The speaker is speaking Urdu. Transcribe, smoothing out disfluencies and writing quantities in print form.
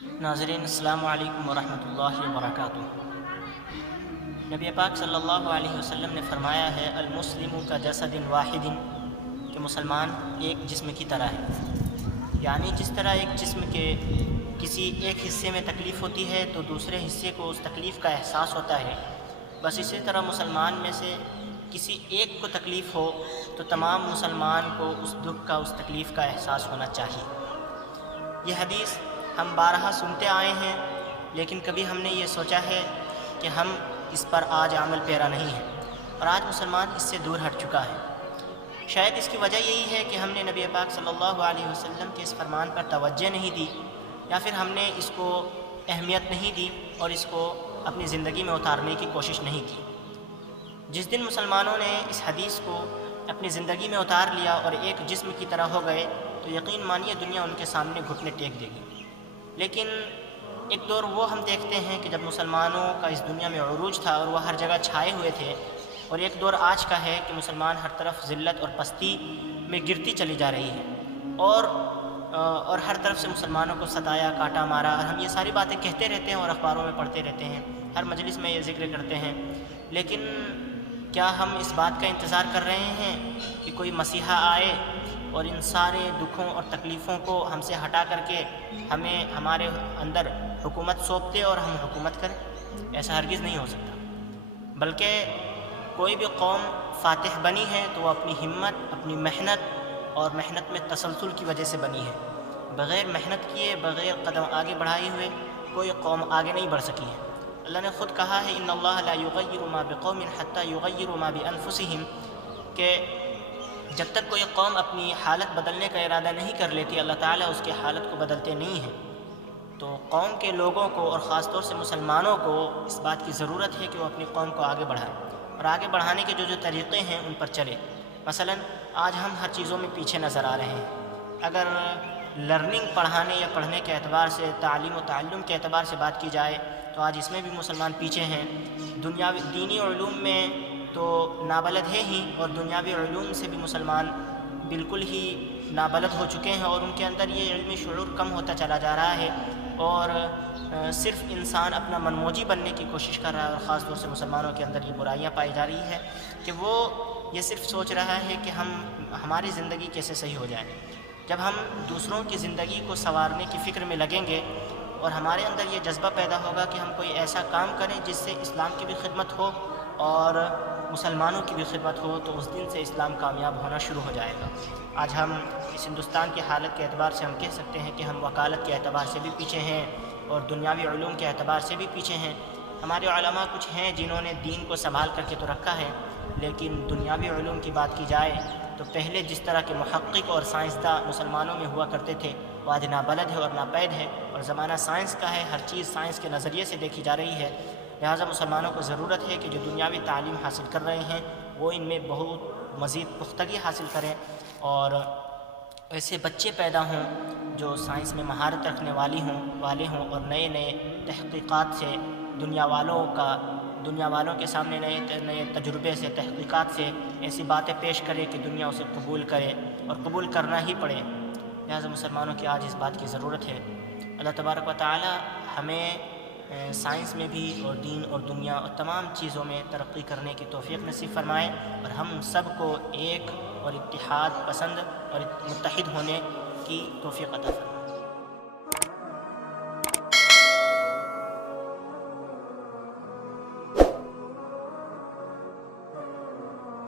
ناظرین السلام علیکم ورحمۃ اللہ وبرکاتہ۔ نبی پاک صلی اللہ علیہ وسلم نے فرمایا ہے المسلم کا جسد واحد، کہ مسلمان ایک جسم کی طرح ہے، یعنی جس طرح ایک جسم کے کسی ایک حصے میں تکلیف ہوتی ہے تو دوسرے حصے کو اس تکلیف کا احساس ہوتا ہے، بس اسی طرح مسلمان میں سے کسی ایک کو تکلیف ہو تو تمام مسلمان کو اس دکھ کا، اس تکلیف کا احساس ہونا چاہیے۔ یہ حدیث ہم بارہا سنتے آئے ہیں، لیکن کبھی ہم نے یہ سوچا ہے کہ ہم اس پر آج عمل پیرا نہیں ہے، اور آج مسلمان اس سے دور ہٹ چکا ہے۔ شاید اس کی وجہ یہی ہے کہ ہم نے نبی پاک صلی اللہ علیہ وسلم کے اس فرمان پر توجہ نہیں دی، یا پھر ہم نے اس کو اہمیت نہیں دی اور اس کو اپنی زندگی میں اتارنے کی کوشش نہیں کی۔ جس دن مسلمانوں نے اس حدیث کو اپنی زندگی میں اتار لیا اور ایک جسم کی طرح ہو گئے تو یقین مانیے دنیا ان کے سامنے گھٹنے ٹیک دے گی۔ لیکن ایک دور وہ ہم دیکھتے ہیں کہ جب مسلمانوں کا اس دنیا میں عروج تھا اور وہ ہر جگہ چھائے ہوئے تھے، اور ایک دور آج کا ہے کہ مسلمان ہر طرف ذلت اور پستی میں گرتی چلی جا رہی ہے، اور ہر طرف سے مسلمانوں کو ستایا، کاٹا، مارا، اور ہم یہ ساری باتیں کہتے رہتے ہیں اور اخباروں میں پڑھتے رہتے ہیں، ہر مجلس میں یہ ذکر کرتے ہیں۔ لیکن کیا ہم اس بات کا انتظار کر رہے ہیں کہ کوئی مسیحا آئے اور ان سارے دکھوں اور تکلیفوں کو ہم سے ہٹا کر کے ہمیں ہمارے اندر حکومت سونپ دے اور ہم حکومت کریں؟ ایسا ہرگز نہیں ہو سکتا، بلکہ کوئی بھی قوم فاتح بنی ہے تو وہ اپنی ہمت، اپنی محنت اور محنت میں تسلسل کی وجہ سے بنی ہے۔ بغیر محنت کیے، بغیر قدم آگے بڑھائے ہوئے کوئی قوم آگے نہیں بڑھ سکی ہے۔ اللہ نے خود کہا ہے ان اللہ لا یغیر ما بقوم حتی یغیروا ما بانفسہم، کہ جب تک کوئی قوم اپنی حالت بدلنے کا ارادہ نہیں کر لیتی، اللہ تعالیٰ اس کی حالت کو بدلتے نہیں ہیں۔ تو قوم کے لوگوں کو اور خاص طور سے مسلمانوں کو اس بات کی ضرورت ہے کہ وہ اپنی قوم کو آگے بڑھائیں، اور آگے بڑھانے کے جو طریقے ہیں ان پر چلے۔ مثلا آج ہم ہر چیزوں میں پیچھے نظر آ رہے ہیں۔ اگر لرننگ، پڑھانے یا پڑھنے کے اعتبار سے، تعلیم و تعلم کے اعتبار سے بات کی جائے تو آج اس میں بھی مسلمان پیچھے ہیں۔ دنیاوی دینی علوم میں تو نابلد ہے ہی، اور دنیاوی علوم سے بھی مسلمان بالکل ہی نابلد ہو چکے ہیں، اور ان کے اندر یہ علمی شعور کم ہوتا چلا جا رہا ہے، اور صرف انسان اپنا منموجی بننے کی کوشش کر رہا ہے، اور خاص طور سے مسلمانوں کے اندر یہ برائیاں پائی جا رہی ہے کہ وہ یہ صرف سوچ رہا ہے کہ ہماری زندگی کیسے صحیح ہو جائے۔ جب ہم دوسروں کی زندگی کو سنوارنے کی فکر میں لگیں گے اور ہمارے اندر یہ جذبہ پیدا ہوگا کہ ہم کوئی ایسا کام کریں جس سے اسلام کی بھی خدمت ہو اور مسلمانوں کی بھی خدمت ہو، تو اس دن سے اسلام کامیاب ہونا شروع ہو جائے گا۔ آج ہم اس ہندوستان کی حالت کے اعتبار سے ہم کہہ سکتے ہیں کہ ہم وکالت کے اعتبار سے بھی پیچھے ہیں اور دنیاوی علوم کے اعتبار سے بھی پیچھے ہیں۔ ہمارے علماء کچھ ہیں جنہوں نے دین کو سنبھال کر کے تو رکھا ہے، لیکن دنیاوی علوم کی بات کی جائے تو پہلے جس طرح کے محقق اور سائنسداں مسلمانوں میں ہوا کرتے تھے وہ آج نابلد ہے اور ناپید ہے، اور زمانہ سائنس کا ہے، ہر چیز سائنس کے نظریے سے دیکھی جا رہی ہے۔ لہٰذا مسلمانوں کو ضرورت ہے کہ جو دنیاوی تعلیم حاصل کر رہے ہیں وہ ان میں بہت مزید پختگی حاصل کریں، اور ایسے بچے پیدا ہوں جو سائنس میں مہارت رکھنے والے ہوں اور نئے نئے تحقیقات سے دنیا والوں کے سامنے نئے تجربے سے، تحقیقات سے ایسی باتیں پیش کرے کہ دنیا اسے قبول کرے، اور قبول کرنا ہی پڑے۔ لہٰذا مسلمانوں کی آج اس بات کی ضرورت ہے۔ اللہ تبارک و تعالی ہمیں سائنس میں بھی اور دین اور دنیا اور تمام چیزوں میں ترقی کرنے کی توفیق نصیب فرمائے، اور ہم سب کو ایک اور اتحاد پسند اور متحد ہونے کی توفیق عطا فرمائے۔